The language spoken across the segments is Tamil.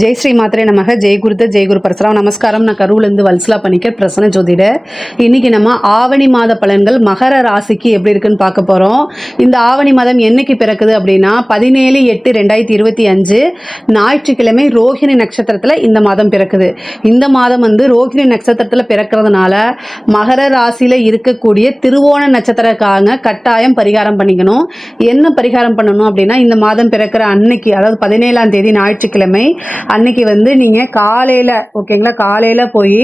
ஜெய் ஸ்ரீ மாத்திரை நமக ஜெய் குரு பரசுராம். நமஸ்காரம். நான் கரூர்லேருந்து வல்சலா பண்ணிக்க பிரசன்ன ஜோதிடர். இன்னைக்கு நம்ம ஆவணி மாத பலன்கள் மகர ராசிக்கு எப்படி இருக்குன்னு பார்க்க போகிறோம். இந்த ஆவணி மாதம் என்னைக்கு பிறக்குது அப்படின்னா 17/8/2025 ஞாயிற்றுக்கிழமை ரோஹிணி நட்சத்திரத்தில் இந்த மாதம் பிறக்குது. இந்த மாதம் ரோஹிணி நட்சத்திரத்தில் பிறக்கிறதுனால மகர ராசியில் இருக்கக்கூடிய திருவோண நட்சத்திரக்காரங்க கட்டாயம் பரிகாரம் பண்ணிக்கணும். என்ன பரிகாரம் பண்ணணும் அப்படின்னா, இந்த மாதம் பிறக்கிற அன்னைக்கு, அதாவது 17ஆம் தேதி ஞாயிற்றுக்கிழமை அன்னைக்கு நீங்கள் காலையில், ஓகேங்களா, காலையில் போய்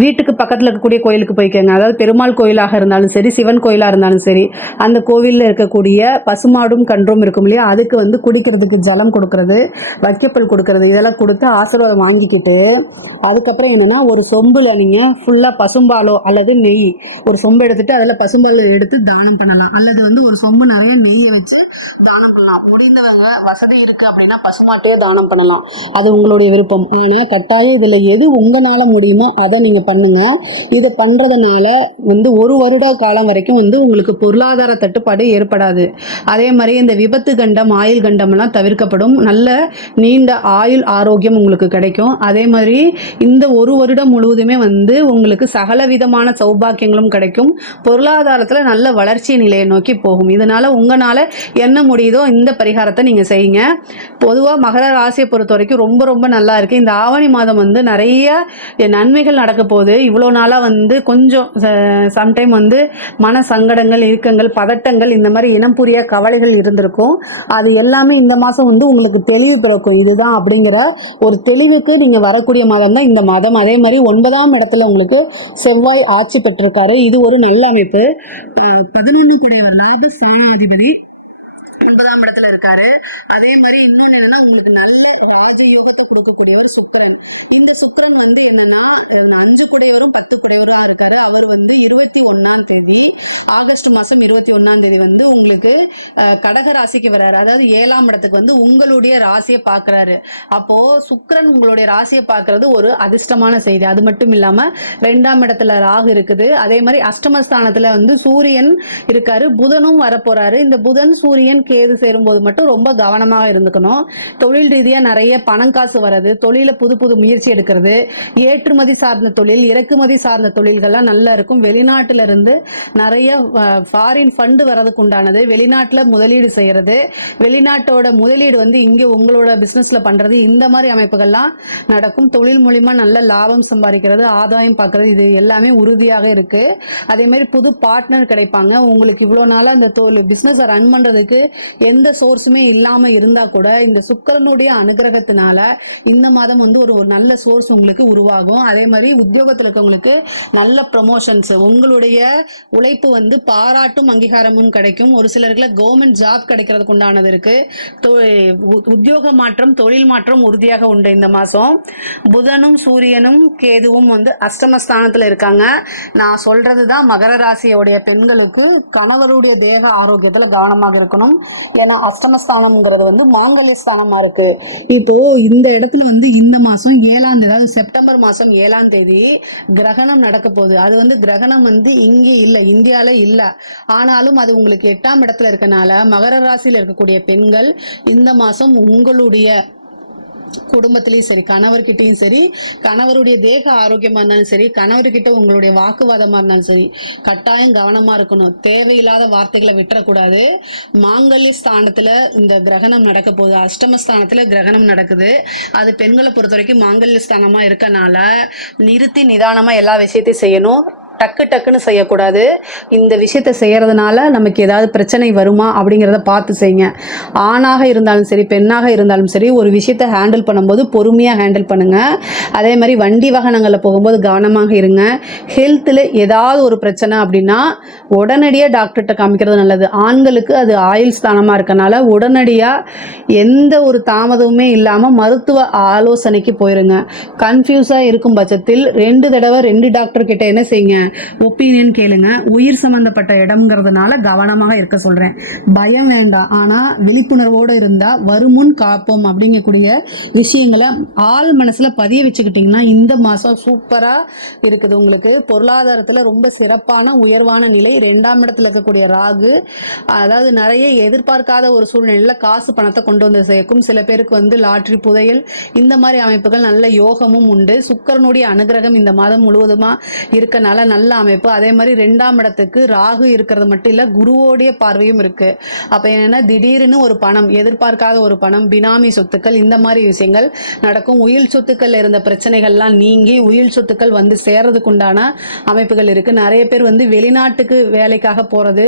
வீட்டுக்கு பக்கத்தில் இருக்கக்கூடிய கோயிலுக்கு போய்க்கோங்க. அதாவது பெருமாள் கோயிலாக இருந்தாலும் சரி, சிவன் கோயிலாக இருந்தாலும் சரி, அந்த கோவிலில் இருக்கக்கூடிய பசுமாடும் கன்றும் இருக்கும் இல்லையா, அதுக்கு குடிக்கிறதுக்கு ஜலம் கொடுக்கறது, வைக்கப்பல் கொடுக்கறது, இதெல்லாம் கொடுத்து ஆசீர்வாதம் வாங்கிக்கிட்டு அதுக்கப்புறம் என்னென்னா, ஒரு சொம்பில் நீங்கள் ஃபுல்லாக பசும்பாலோ அல்லது நெய், ஒரு சொம்பு எடுத்துகிட்டு அதில் பசும்பால் எடுத்து தானம் பண்ணலாம். அல்லது ஒரு சொம்பு நிறைய நெய்யை வச்சு தானம் பண்ணலாம். முடிந்தவங்க வசதி இருக்குது அப்படின்னா பசுமாட்டையோ தானம் பண்ணலாம். அது உங்களுடைய விருப்பம். ஆனால் கட்டாயம் இதில் எது உங்களால் முடியுமோ அதை நீங்கள் பண்ணுங்கள். இதை பண்ணுறதுனால ஒரு வருட காலம் வரைக்கும் உங்களுக்கு பொருளாதார தட்டுப்பாடு ஏற்படாது. அதே மாதிரி இந்த விபத்து கண்டம், ஆயுள் கண்டம்லாம் தவிர்க்கப்படும். நல்ல நீண்ட ஆயுள் ஆரோக்கியம் உங்களுக்கு கிடைக்கும். அதே மாதிரி இந்த ஒரு வருடம் முழுவதுமே உங்களுக்கு சகல விதமான சௌபாக்கியங்களும் கிடைக்கும். பொருளாதாரத்தில் நல்ல வளர்ச்சி நிலையை நோக்கி போகும். இதனால உங்களால் என்ன முடியுதோ இந்த பரிகாரத்தை நீங்கள் செய்யுங்க. பொதுவாக மகர ராசியை பொறுத்த வரைக்கும் ரொம்ப ரொம்ப நல்லா இருக்கு. இந்த ஆவணி மாதம் நிறைய நன்மைகள் நடக்க போகுது. இவ்வளோ நாளாக கொஞ்சம் சம்டைம் மன சங்கடங்கள், இறுக்கங்கள், பதட்டங்கள், இந்த மாதிரி இனம் புரிய கவலைகள் இருந்திருக்கும். அது எல்லாமே இந்த மாதம் உங்களுக்கு தெளிவு பிறக்கும். இதுதான் அப்படிங்கிற ஒரு தெளிவுக்கு நீங்கள் வரக்கூடிய மாதம் தான் இந்த மாதம். அதே மாதிரி 9ஆம் இடத்துல உங்களுக்கு செவ்வாய் ஆட்சி பெற்றிருக்காரு. இது ஒரு நல்ல அமைப்பு. 11 கூடையவர் லாபஸ்தானாதிபதி 9ஆம் இடத்துல இருக்காரு. அதே மாதிரி இன்னொன்னு என்னன்னா, உங்களுக்கு நல்ல ராஜயோகத்தை கொடுக்கக்கூடியவர் சுக்கிரன். இந்த சுக்கிரன் என்னன்னா 5 கூடையவரும் 10 கூடையவரா இருக்காரு. அவர் 21ஆம் தேதி, ஆகஸ்ட் மாசம் 21ஆம் தேதி உங்களுக்கு கடக ராசிக்கு வர்றாரு. அதாவது 7ஆம் இடத்துக்கு உங்களுடைய ராசியை பார்க்கறாரு. அப்போ சுக்கிரன் உங்களுடைய ராசியை பார்க்கறது ஒரு அதிர்ஷ்டமான செய்தி. அது மட்டும் இல்லாம 2ஆம் இடத்துல ராகு இருக்குது. அதே மாதிரி அஷ்டமஸ்தானத்துல சூரியன் இருக்காரு. புதனும் வரப்போறாரு. இந்த புதன், சூரியன், கேது சேரும்போது மட்டும் ரொம்ப கவனமாக இருந்துக்கணும். தொழில் ரீதியா நிறைய பணம் காசு வர்றது, தொழில புது புது முயற்சி எடுக்கிறது, ஏற்றுமதி சார்ந்த தொழில், இறக்குமதி சார்ந்த தொழில்கள்லாம் நல்லா இருக்கும். வெளிநாட்டுல இருந்து நிறைய ஃபாரின் ஃபண்டு வர்றதுக்கு உண்டானது, வெளிநாட்டுல முதலீடு செய்யறது, வெளிநாட்டோட முதலீடு இங்க உங்களோட பிசினஸ்ல பண்றது, இந்த மாதிரி அமைப்புகள்லாம் நடக்கும். தொழில் மூலியமா நல்ல லாபம் சம்பாதிக்கிறது, ஆதாயம் பார்க்கறது, இது எல்லாமே உறுதியாக இருக்கு. அதே மாதிரி புது பார்ட்னர் கிடைப்பாங்க. உங்களுக்கு இவ்வளவு நாளா இந்த பிசினஸ் ரன் பண்றதுக்கு எந்த சோர்ஸுமே இல்லாம இருந்தா கூட இந்த சுக்கிரனுடைய அனுகிரகத்தினால இந்த மாதம் ஒரு நல்ல சோர்ஸ் உங்களுக்கு உருவாகும். அதே மாதிரி உத்தியோகத்தில் இருக்கவங்களுக்கு நல்ல ப்ரமோஷன்ஸ், உங்களுடைய உழைப்பு பாராட்டும் அங்கீகாரமும் கிடைக்கும். ஒரு சிலருக்கு கவர்மெண்ட் ஜாப் கிடைக்கிறதுக்கு உண்டானது இருக்கு. உத்தியோக மாற்றம், தொழில் மாற்றம் உறுதியாக உண்டு இந்த மாசம். புதனும் சூரியனும் கேதுவும் அஷ்டமஸ்தானத்துல இருக்காங்க. நான் சொல்றதுதான் மகர ராசியோடைய பெண்களுக்கு கணவருடைய தேக ஆரோக்கியத்துல கவனமாக இருக்கணும். ஏன்னா அஷ்டமஸ்தானம்ங்கிறது மாங்கல்ய ஸ்தானமா இருக்கு. இப்போ இந்த இடத்துல இந்த மாசம் 7ஆம் தேதி, அதாவது செப்டம்பர் மாசம் 7ஆம் தேதி கிரகணம் நடக்க போகுது. அது கிரகணம் இங்கே இல்ல, இந்தியால இல்ல. ஆனாலும் அது உங்களுக்கு 8ஆம் இடத்துல இருக்கனால மகர ராசியில் இருக்கக்கூடிய பெண்கள் இந்த மாசம் உங்களுடைய குடும்பத்திலையும் சரி, கணவர்கிட்டையும் சரி, கணவருடைய தேக ஆரோக்கியமா இருந்தாலும் சரி, கணவர்கிட்ட உங்களுடைய வாக்குவாதமா இருந்தாலும் சரி, கட்டாயம் கவனமா இருக்கணும். தேவையில்லாத வார்த்தைகளை விட்டுறக்கூடாது. மாங்கல்ய ஸ்தானத்துல இந்த கிரகணம் நடக்க போகுது. அஷ்டமஸ்தானத்துல கிரகணம் நடக்குது. அது பெண்களை பொறுத்த வரைக்கும் மாங்கல்ய ஸ்தானமா இருக்கனால நிறுத்தி நிதானமா எல்லா விஷயத்தையும் செய்யணும். டக்குன்னு செய்யக்கூடாது. இந்த விஷயத்தை செய்யறதுனால நமக்கு ஏதாவது பிரச்சனை வருமா அப்படிங்கிறத பார்த்து செய்யுங்க. ஆணாக இருந்தாலும் சரி, பெண்ணாக இருந்தாலும் சரி, ஒரு விஷயத்தை ஹேண்டில் பண்ணும்போது பொறுமையாக ஹேண்டில் பண்ணுங்க. அதே மாதிரி வண்டி வாகனங்களில் போகும்போது கவனமாக இருங்க. ஹெல்த்தில் ஏதாவது ஒரு பிரச்சனை அப்படின்னா உடனடியாக டாக்டர்கிட்ட காமிக்கிறது நல்லது. ஆண்களுக்கு அது ஆயுள் ஸ்தானமாக இருக்கனால உடனடியாக எந்த ஒரு தாமதமுமே இல்லாமல் மருத்துவ ஆலோசனைக்கு போயிருங்க. கன்ஃபியூஸாக இருக்கும் பட்சத்தில் 2 தடவை 2 டாக்டர் கிட்ட என்ன செய்யுங்க, ஒப்பீனியன் கேளுங்க. உயிர் சம்பந்தப்பட்ட இடம்ங்கிறதுனால கவனமாக இருக்க சொல்றேன். பயம் வேண்டாம், ஆனா விழிப்புணர்வோடு இருந்தா வருமுன் காப்போம் அப்படிங்கக்கூடிய விஷயங்களை ஆள் மனசுல பதிய வச்சுக்கிட்டீங்கன்னா இந்த மாசம் சூப்பரா இருக்குது. உங்களுக்கு பொருளாதாரத்துல ரொம்ப சிறப்பான உயர்வான நிலை. 2ஆம் இடத்துல இருக்கக்கூடிய ராகு அதாவது நிறைய எதிர்பார்க்காத ஒரு சூழ்நிலையில காசு பணத்தை கொண்டு வந்து சேர்க்கும். சில பேருக்கு வந்து லாட்ரி, புதையல் இந்த மாதிரி அமைப்புகள் நல்ல யோகமும் உண்டு. சுக்கிரனுடைய அனுகிரகம் இந்த மாதம் முழுவதுமா இருக்கனால நல்ல அமைப்பு. அதே மாதிரி 2ஆம் இடத்துக்கு ராகு இருக்கிறது மட்டும் இல்ல, குருவோடைய பார்வையும் இருக்கு. அப்ப என்னன்னா திடீர்னு ஒரு பணம், எதிர்பார்க்காத ஒரு பணம், பினாமி சொத்துக்கள் இந்த மாதிரி விஷயங்கள் நடக்கும். உயில் சொத்துக்கள் இருந்த பிரச்சனைகள்லாம் நீங்கி உயில் சொத்துக்கள் வந்து சேர்றதுக்கு உண்டான அமைப்புகள் இருக்கு. நிறைய பேர் வந்து வெளிநாட்டுக்கு வேலைக்காக போறது,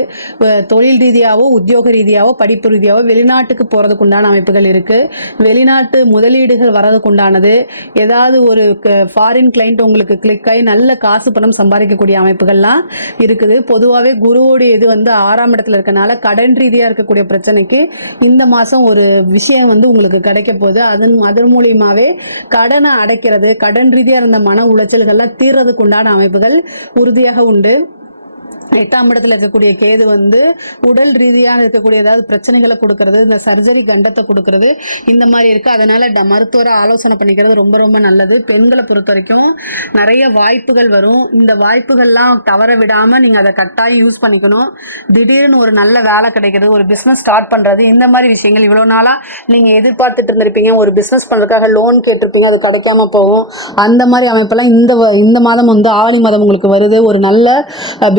தொழில் ரீதியாவோ உத்தியோக ரீதியாவோ படிப்பு ரீதியாவோ வெளிநாட்டுக்கு போறதுக்கு உண்டான அமைப்புகள் இருக்கு. வெளிநாட்டு முதலீடுகள் வரதுக்கு உண்டானது, ஏதாவது ஒரு ஃபாரின் கிளைண்ட் உங்களுக்கு கிளிக் ஆகி நல்ல காசு பணம் சம்பாதிக்கக்கூடிய அமைப்புகள்லாம் இருக்குது. பொதுவாகவே குருவோடைய இது வந்து 6ஆம் இடத்துல இருக்கனால கடன் ரீதியா இருக்கக்கூடிய பிரச்சனைக்கு இந்த மாசம் ஒரு விஷயம் வந்து உங்களுக்கு கிடைக்க போகுது. அதன் மூலியமாவே கடனை அடைக்கிறது, கடன் ரீதியா இருந்த மன உளைச்சல்கள்லாம் தீர்றதுக்கு உண்டான அமைப்புகள் உறுதியாக உண்டு. 8ஆம் இடத்துல இருக்கக்கூடிய கேது வந்து உடல் ரீதியாக இருக்கக்கூடிய ஏதாவது பிரச்சனைகளை கொடுக்கறது, இந்த சர்ஜரி கண்டத்தை கொடுக்கறது இந்த மாதிரி இருக்கு. அதனால மருத்துவரை ஆலோசனை பண்ணிக்கிறது ரொம்ப ரொம்ப நல்லது. பெண்களை பொறுத்த வரைக்கும் நிறைய வாய்ப்புகள் வரும். இந்த வாய்ப்புகள்லாம் தவற விடாம நீங்க அதை கட்டாயம் யூஸ் பண்ணிக்கணும். திடீர்னு ஒரு நல்ல வேலை கிடைக்கிறது, ஒரு பிசினஸ் ஸ்டார்ட் பண்றது, இந்த மாதிரி விஷயங்கள் இவ்வளவு நாளா நீங்க எதிர்பார்த்துட்டு இருந்திருப்பீங்க. ஒரு பிசினஸ் பண்றதுக்காக லோன் கேட்டிருப்பீங்க, அது கிடைக்காம போகும். அந்த மாதிரி அமைப்பெல்லாம் இந்த மாதம் வந்து ஆடி மாதம் உங்களுக்கு வருது. ஒரு நல்ல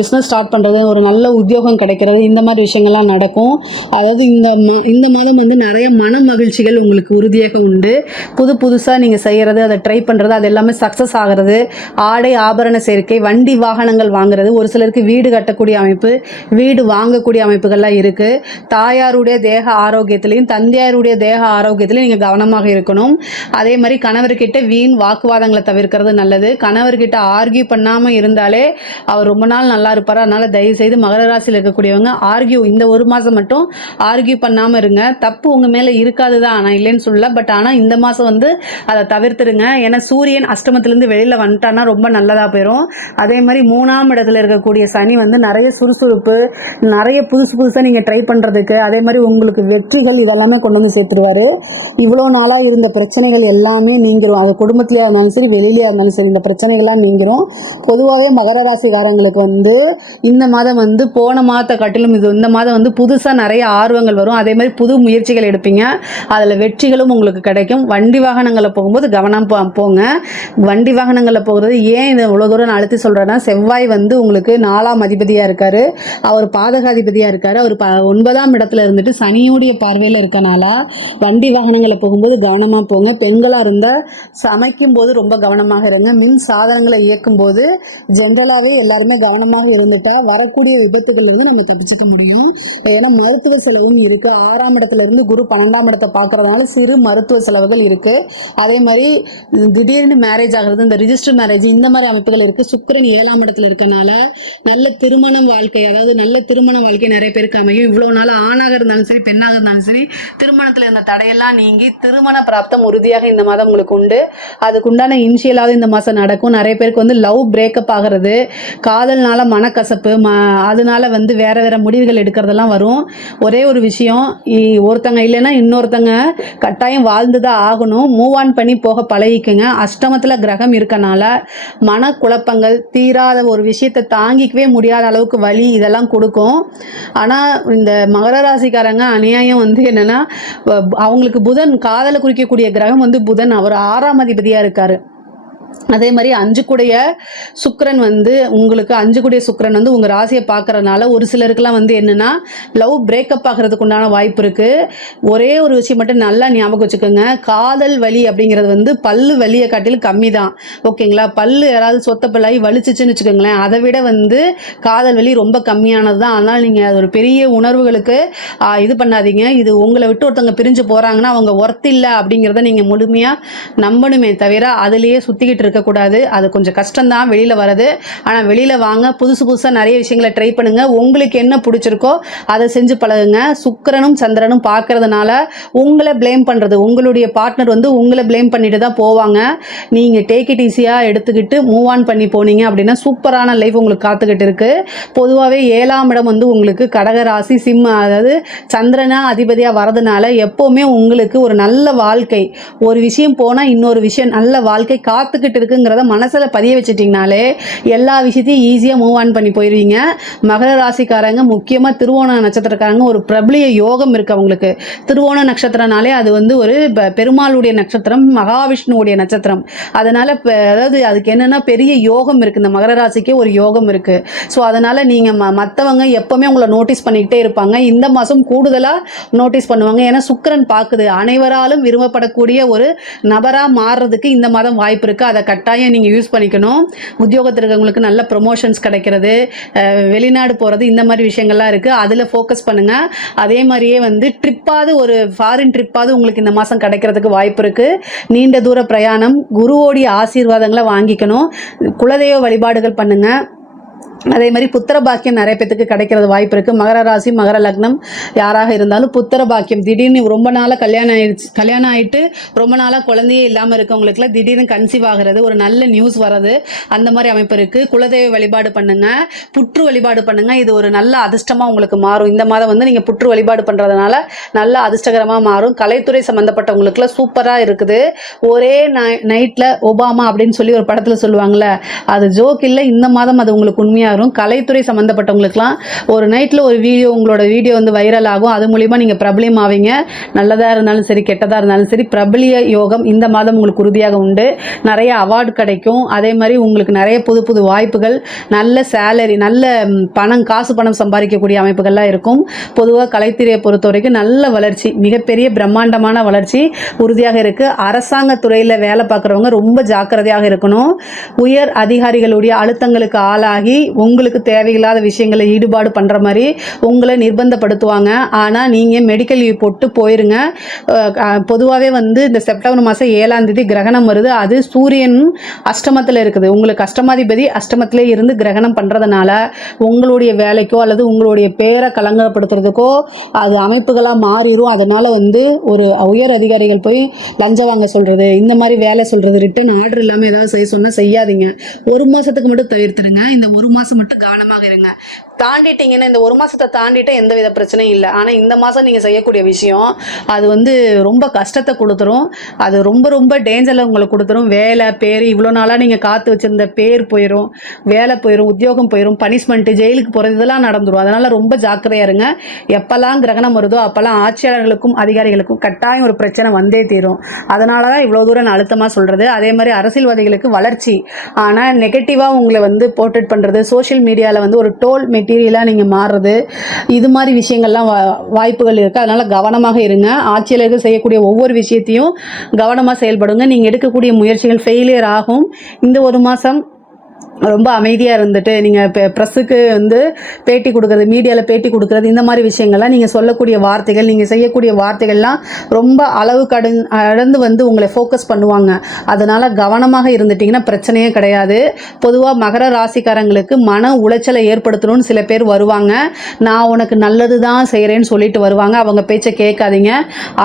பிசினஸ் ஸ்டார்ட் பண்றது, ஒரு நல்ல உத்தியோகம் கிடைக்கிறது, இந்த மாதிரி விஷயங்கள்லாம் நடக்கும். அதாவது இந்த மாதம் வந்து நிறைய மன மகிழ்ச்சிகள் உங்களுக்கு உறுதியாக உண்டு. புதுசா நீங்க செய்யறது, அதை ட்ரை பண்றது, அது எல்லாமே சக்சஸ் ஆகிறது. ஆடை ஆபரண சேர்க்கை, வண்டி வாகனங்கள் வாங்குறது, ஒரு சிலருக்கு வீடு கட்டக்கூடிய அமைப்பு, வீடு வாங்கக்கூடிய அமைப்புகள்லாம் இருக்கு. தாயாருடைய தேக ஆரோக்கியத்திலையும் தந்தையாருடைய தேக ஆரோக்கியத்திலையும் நீங்க கவனமாக இருக்கணும். அதே மாதிரி கணவர்கிட்ட வீண் வாக்குவாதங்களை தவிர்க்கிறது நல்லது. கணவர்கிட்ட ஆர்கியூ பண்ணாம இருந்தாலே அவர் ரொம்ப நாள் நல்லா இருப்பார். அதனால தயவு செய்து மகர ராசியில் இருக்கக்கூடியவங்க இந்த ஒரு மாசம் மட்டும் ஆர்கியூ பண்ணாம இருங்க. தப்பு உங்க மேல இருக்காதுதான், நான் இல்லைன்னு சொல்லல. பட் ஆனா இந்த மாசம் வந்து அதை தவிர்த்துருங்க. ஏன்னா சூரியன் அஷ்டமத்திலிருந்து வெளியில வந்துட்டானா ரொம்ப நல்லதா போயிடும். அதே மாதிரி 3ஆம் இடத்துல இருக்கக்கூடிய சனி வந்து நிறைய சுறுசுறுப்பு, நிறைய புதுசா நீங்க ட்ரை பண்றதுக்கு, அதே மாதிரி உங்களுக்கு வெற்றிகள் இதெல்லாமே கொண்டு வந்து சேர்த்துருவாரு. இவ்வளோ நாளா இருந்த பிரச்சனைகள் எல்லாமே நீங்கிரும். அது குடும்பத்திலேயே இருந்தாலும் சரி, வெளியிலேயே இருந்தாலும் சரி, இந்த பிரச்சனைகள்லாம் நீங்கிரும். பொதுவாகவே மகர ராசிக்காரங்களுக்கு வந்து இந்த மாதம் வந்து போன மாதத்தை காட்டிலும் இந்த மாதம் வந்து புதுசாக நிறைய ஆர்வங்கள் வரும். அதே மாதிரி புது முயற்சிகள் எடுப்பீங்க, அதில் வெற்றிகளும் உங்களுக்கு கிடைக்கும். வண்டி வாகனங்களில் போகும்போது கவனம் போங்க. வண்டி வாகனங்களில் போகிறது ஏன் இது இவ்வளோ தூரம் நான் அழுத்தி சொல்கிறேன்னா, செவ்வாய் வந்து உங்களுக்கு 4ஆம் அதிபதியாக இருக்காரு, அவர் பாதகாதிபதியாக இருக்காரு. அவர் 9ஆம் இடத்துல இருந்துட்டு சனியுடைய பார்வையில் இருக்கனால வண்டி வாகனங்களில் போகும்போது கவனமாக போங்க. பெண்களாக இருந்தால் சமைக்கும் போது ரொம்ப கவனமாக இருங்க. மின் சாதனங்களை இயக்கும் போது ஜென்ரலாகவே எல்லாருமே கவனமாக இருந்துட்டா வரக்கூடிய விபத்துகள் இருந்து நம்ம தப்பிச்சுக்க முடியும். ஏன்னா மருத்துவ செலவும் இருக்கு. 6ஆம் இடத்துல இருந்து குரு 12ஆம் இடத்தை பார்க்கறதுனால சிறு மருத்துவ செலவுகள் இருக்கு. அதே மாதிரி திடீர்னு மேரேஜ் ஆகிறது, இந்த ரிஜிஸ்டர் மேரேஜ் இந்த மாதிரி அமைப்புகள் இருக்கு. சுக்கிரன் 7ஆம் இடத்துல இருக்கனால நல்ல திருமண வாழ்க்கை, அதாவது நல்ல திருமண வாழ்க்கை நிறைய பேருக்கு அமையும். இவ்வளவு நாள் ஆணாக இருந்தாலும் சரி பெண்ணாக இருந்தாலும் சரி திருமணத்துல இருந்த தடையெல்லாம் நீங்கி திருமண பிராப்தம் உறுதியாக இந்த மாதம் உங்களுக்கு உண்டு. அதுக்குண்டான இனிஷியலாவது இந்த மாசம் நடக்கும். நிறைய பேருக்கு வந்து லவ் பிரேக்கப் ஆகிறது, காதல்னால மனக்கசப்பு, அதனால வந்து வேற முடிவுகள் எடுக்கிறதெல்லாம் வரும். ஒரே ஒரு விஷயம், ஒருத்தங்க இல்லைன்னா இன்னொருத்தங்க கட்டாயம் வாழ்ந்துதான் ஆகணும். மூவ் ஆன் பண்ணி போக பழகிக்குங்க. அஷ்டமத்துல கிரகம் இருக்கனால மன குழப்பங்கள், தீராத ஒரு விஷயத்தை தாங்கிக்கவே முடியாத அளவுக்கு வலி இதெல்லாம் கொடுக்கும். ஆனா இந்த மகர ராசிக்காரங்க அநியாயம் வந்து என்னன்னா, அவங்களுக்கு புதன், காதலை குறிக்கக்கூடிய கிரகம் வந்து புதன், அவர் 6ஆம் அதிபதியா இருக்காரு. அதே மாதிரி 5 கூடைய சுக்கிரன் வந்து உங்களுக்கு 5 கூடைய சுக்கிரன் வந்து உங்க ராசியை பார்க்கறதுனால ஒரு சிலருக்குலாம் வந்து என்னன்னா லவ் பிரேக்கப் ஆகிறதுக்கு உண்டான வாய்ப்பு இருக்கு. ஒரே ஒரு விஷயம் மட்டும் நல்லா ஞாபகம் வச்சுக்கோங்க, காதல் வலி அப்படிங்கிறது வந்து பல்லு வலியை காட்டிலும் கம்மி தான். ஓகேங்களா? பல்லு யாராவது சொத்த பல்லாகி வலிச்சிச்சுன்னு வச்சுக்கோங்களேன், அதை விட வந்து காதல் வலி ரொம்ப கம்மியானது தான். அதனால நீங்க அது ஒரு பெரிய உணர்வுகளுக்கு இது பண்ணாதீங்க. இது உங்களை விட்டு ஒருத்தவங்க பிரிஞ்சு போறாங்கன்னா அவங்க ஒர்த் இல்லை அப்படிங்கிறத நீங்க முழுமையா நம்பணுமே தவிர அதுலேயே சுத்திக்கிட்டு இருக்கக்கூடாது. அது கொஞ்சம் கஷ்டம்தான் வெளியில் வர்றது. ஆனால் வெளியில் வாங்க, புதுசாக நிறைய விஷயங்களை ட்ரை பண்ணுங்கள். உங்களுக்கு என்ன பிடிச்சிருக்கோ அதை செஞ்சு பழகுங்க. சுக்கிரனும் சந்திரனும் பார்க்கறதுனால உங்களை ப்ளேம் பண்ணுறது, உங்களுடைய பார்ட்னர் வந்து உங்களை ப்ளேம் பண்ணிட்டு தான் போவாங்க. நீங்கள் டேக் இட் ஈஸியாக எடுத்துக்கிட்டு மூவ் ஆன் பண்ணி போனீங்க அப்படின்னா சூப்பரான லைஃப் உங்களுக்கு காத்துக்கிட்டு இருக்கு. பொதுவாகவே 7ஆம் இடம் வந்து உங்களுக்கு கடகராசி சிம்ம, அதாவது சந்திரனா அதிபதியாக வரதுனால எப்போவுமே உங்களுக்கு ஒரு நல்ல வாழ்க்கை, ஒரு விஷயம் போனால் இன்னொரு விஷயம் நல்ல வாழ்க்கை காத்துக்கிட்டு இருக்குங்கிறத மனசில் பதிய வச்சுட்டிங்கனாலே எல்லா விஷயத்தையும் ஈஸியாக மூவ் ஆன் பண்ணி போயிடுவீங்க. மகர ராசிக்காரங்க, முக்கியமாக திருவோண நட்சத்திரக்காரங்க ஒரு பிரபலிய யோகம் இருக்குது அவங்களுக்கு. திருவோண நட்சத்திரனாலே அது வந்து ஒரு பெருமாளுடைய நட்சத்திரம், மகாவிஷ்ணுவுடைய நட்சத்திரம். அதனால் அதாவது அதுக்கு என்னென்னா பெரிய யோகம் இருக்குது. இந்த மகர ராசிக்கே ஒரு யோகம் இருக்குது. ஸோ அதனால் நீங்கள் மற்றவங்க எப்போவுமே உங்களை நோட்டீஸ் பண்ணிக்கிட்டே இருப்பாங்க. இந்த மாதம் கூடுதலாக நோட்டீஸ் பண்ணுவாங்க. ஏன்னா சுக்கிரன் பார்க்குது, அனைவராலும் விரும்பப்படக்கூடிய ஒரு நபராக மாறுறதுக்கு இந்த மாதம் வாய்ப்பு இருக்குது. அதை கட்டாயம் நீங்கள் யூஸ் பண்ணிக்கணும். உத்தியோகத்தில் இருக்கவங்களுக்கு நல்ல ப்ரொமோஷன்ஸ் கிடைக்கிறது, வெளிநாடு போகிறது, இந்த மாதிரி விஷயங்கள்லாம் இருக்குது. அதில் ஃபோக்கஸ் பண்ணுங்கள். அதே மாதிரியே வந்து ட்ரிப்பாவது, ஒரு ஃபாரின் ட்ரிப்பாவது உங்களுக்கு இந்த மாதம் கிடைக்கிறதுக்கு வாய்ப்பு இருக்குது. நீண்ட தூர பிரயாணம், குருவோடைய ஆசீர்வாதங்களை வாங்கிக்கணும். குலதெய்வ வழிபாடுகள் பண்ணுங்கள். அதே மாதிரி புத்திர பாக்கியம் நிறைய பேத்துக்கு கிடைக்கிறது வாய்ப்பு இருக்குது. மகர ராசி மகர லக்னம் யாராக இருந்தாலும் புத்திர பாக்கியம், திடீர்னு ரொம்ப நாளாக கல்யாணம் ஆகிட்டு ரொம்ப நாளாக குழந்தையே இல்லாமல் இருக்கவங்களுக்குலாம் திடீர்னு கன்சீவ் ஆகிறது, ஒரு நல்ல நியூஸ் வர்றது, அந்த மாதிரி அமைப்பு இருக்குது. குலதெய்வ வழிபாடு பண்ணுங்கள், புற்று வழிபாடு பண்ணுங்கள். இது ஒரு நல்ல அதிர்ஷ்டமாக உங்களுக்கு மாறும். இந்த மாதம் வந்து நீங்கள் புற்று வழிபாடு பண்ணுறதுனால நல்ல அதிர்ஷ்டகரமாக மாறும். கலைத்துறை சம்மந்தப்பட்டவங்களுக்குலாம் சூப்பராக இருக்குது. ஒரே நைட்டில் ஒபாமா அப்படின்னு சொல்லி ஒரு படத்தில் சொல்லுவாங்கள்ல, அது ஜோக் இல்லை, இந்த மாதம் அது உங்களுக்கு உண்மையாக வரும். கலைத்துறை சம்மந்தப்பட்டவங்களுக்குலாம் ஒரு நைட்டில் ஒரு வீடியோ, உங்களோட வீடியோ வந்து வைரல் ஆகும். அது மூலிமா நீங்கள் பிரபலியம் ஆவீங்க. நல்லதாக இருந்தாலும் சரி, கெட்டதாக இருந்தாலும் சரி, பிரபலிய யோகம் இந்த மாதம் உங்களுக்கு உறுதியாக உண்டு. நிறைய அவார்டு கிடைக்கும். அதே மாதிரி உங்களுக்கு நிறைய புது புது வாய்ப்புகள், நல்ல சேலரி, நல்ல காசு பணம் சம்பாதிக்கக்கூடிய அமைப்புகள்லாம் இருக்கும். பொதுவாக கலைத்துறையை பொறுத்த வரைக்கும் நல்ல வளர்ச்சி, மிகப்பெரிய பிரம்மாண்டமான வளர்ச்சி உறுதியாக இருக்குது. அரசாங்க துறையில் வேலை பார்க்குறவங்க ரொம்ப ஜாக்கிரதையாக இருக்கணும். உயர் அதிகாரிகளுடைய அழுத்தங்களுக்கு ஆளாகி உங்களுக்கு தேவையில்லாத விஷயங்களை ஈடுபாடு பண்ணுற மாதிரி உங்களை நிர்பந்தப்படுத்துவாங்க. ஆனால் நீங்கள் மெடிக்கல் லீவ் போட்டு போயிருங்க. பொதுவாகவே வந்து இந்த செப்டம்பர் மாதம் 7ஆம் தேதி கிரகணம் வருது. அது சூரியன் அஷ்டமத்தில் இருக்குது. உங்களுக்கு அஷ்டமாதிபதி அஷ்டமத்திலே இருந்து கிரகணம் பண்ணுறதுனால உங்களுடைய வேலைக்கோ அல்லது உங்களுடைய பேரை கலங்கப்படுத்துறதுக்கோ அது அமைப்புகளாக மாறிடும். அதனால் வந்து ஒரு உயர் அதிகாரிகள் போய் லஞ்சம் வாங்க சொல்கிறது, இந்த மாதிரி வேலை சொல்கிறது, ரிட்டன் ஆர்டர் இல்லாமல் ஏதாவது செய்ய சொன்னால் செய்யாதீங்க. ஒரு மாதத்துக்கு மட்டும் தவிர்த்துருங்க. இந்த ஒரு மாதம் மட்டும் கவனமாக இருங்க. தாண்டிட்டீங்கன்னா, இந்த ஒரு மாதத்தை தாண்டிட்டா எந்த வித பிரச்சனையும் இல்லை. ஆனால் இந்த மாதம் நீங்கள் செய்யக்கூடிய விஷயம் அது வந்து ரொம்ப கஷ்டத்தை கொடுத்துரும். அது ரொம்ப ரொம்ப டேஞ்சரில் உங்களுக்கு கொடுத்துரும். வேலை, பேர், இவ்வளோ நாளாக நீங்கள் காத்து வச்சுருந்த பேர் போயிடும், வேலை போயிடும், உத்தியோகம் போயிடும், பனிஷ்மெண்ட்டு, ஜெயிலுக்கு போகிறது, இதெல்லாம் நடந்துடும். அதனால் ரொம்ப ஜாக்கிரதையாக இருங்க. எப்போல்லாம் கிரகணம் வருதோ அப்போல்லாம் ஆட்சியாளர்களுக்கும் அதிகாரிகளுக்கும் கட்டாயம் ஒரு பிரச்சனை வந்தே தீரும். அதனால தான் இவ்வளோ தூரம் நான் அழுத்தமாக சொல்கிறது. அதே மாதிரி அரசியல்வாதிகளுக்கு வளர்ச்சி, ஆனால் நெகட்டிவாக உங்களை வந்து போர்ட்ரேட் பண்ணுறது, சோஷியல் மீடியாவில் வந்து ஒரு டோல் மெட்டீரியலாக நீங்கள் மாறுறது, இது மாதிரி விஷயங்கள்லாம் வாய்ப்புகள் இருக்குது. அதனால் கவனமாக இருங்க. ஆட்சியாளர்கள் செய்யக்கூடிய ஒவ்வொரு விஷயத்தையும் கவனமாக செயல்படுங்க. நீங்கள் எடுக்கக்கூடிய முயற்சிகள் ஃபெயிலியர் ஆகும். இந்த ஒரு மாதம் ரொம்ப அமைதியாக இருந்துட்டு நீங்கள் ப்ரெஸ்ஸுக்கு வந்து பேட்டி கொடுக்குறது, மீடியாவில் பேட்டி கொடுக்குறது, இந்த மாதிரி விஷயங்கள்லாம் நீங்கள் சொல்லக்கூடிய வார்த்தைகள், நீங்கள் செய்யக்கூடிய வார்த்தைகள்லாம் ரொம்ப அளவு கடந்து வந்து உங்களை ஃபோக்கஸ் பண்ணுவாங்க. அதனால் கவனமாக இருந்துட்டிங்கன்னா பிரச்சனையே கிடையாது. பொதுவாக மகர ராசிக்காரங்களுக்கு மன உளைச்சலை ஏற்படுத்தணும்னு சில பேர் வருவாங்க. நான் உனக்கு நல்லது தான் செய்கிறேன்னு சொல்லிட்டு வருவாங்க. அவங்க பேச்சை கேட்காதீங்க.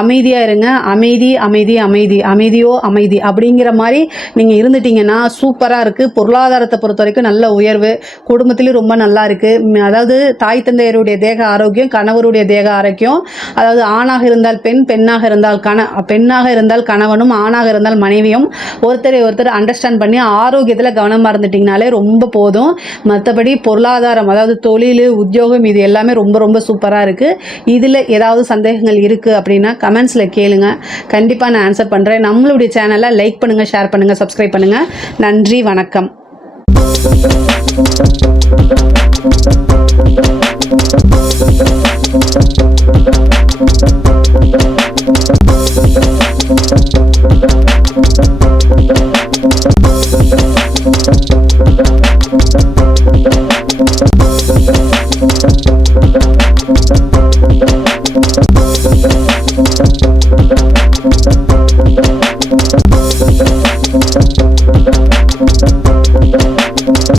அமைதியாக இருங்க. அமைதி அமைதி அமைதி, அமைதியோ அமைதி அப்படிங்கிற மாதிரி நீங்கள் இருந்துட்டிங்கன்னா சூப்பராக இருக்குது. பொருளாதாரத்தை பொறுத்த வரைக்கும் நல்ல உயர்வு, குடும்பத்திலும் ரொம்ப நல்லா இருக்குது. அதாவது தாய் தந்தையருடைய தேக ஆரோக்கியம், கணவருடைய தேக ஆரோக்கியம், அதாவது ஆணாக இருந்தால் பெண், பெண்ணாக இருந்தால் கணவனும், ஆணாக இருந்தால் மனைவியும் ஒருத்தரை ஒருத்தர் அண்டர்ஸ்டாண்ட் பண்ணி ஆரோக்கியத்தில் கவனமாக இருந்துட்டிங்கனாலே ரொம்ப போதும். மற்றபடி பொருளாதாரம், அதாவது தொழில், உத்தியோகம், இது எல்லாமே ரொம்ப ரொம்ப சூப்பராக இருக்குது. இதில் ஏதாவது சந்தேகங்கள் இருக்குது அப்படின்னா கமெண்ட்ஸில் கேளுங்க, கண்டிப்பாக நான் ஆன்சர் பண்ணுறேன். நம்மளுடைய சேனலை லைக் பண்ணுங்கள், ஷேர் பண்ணுங்கள், சப்ஸ்கிரைப் பண்ணுங்கள். நன்றி, வணக்கம்.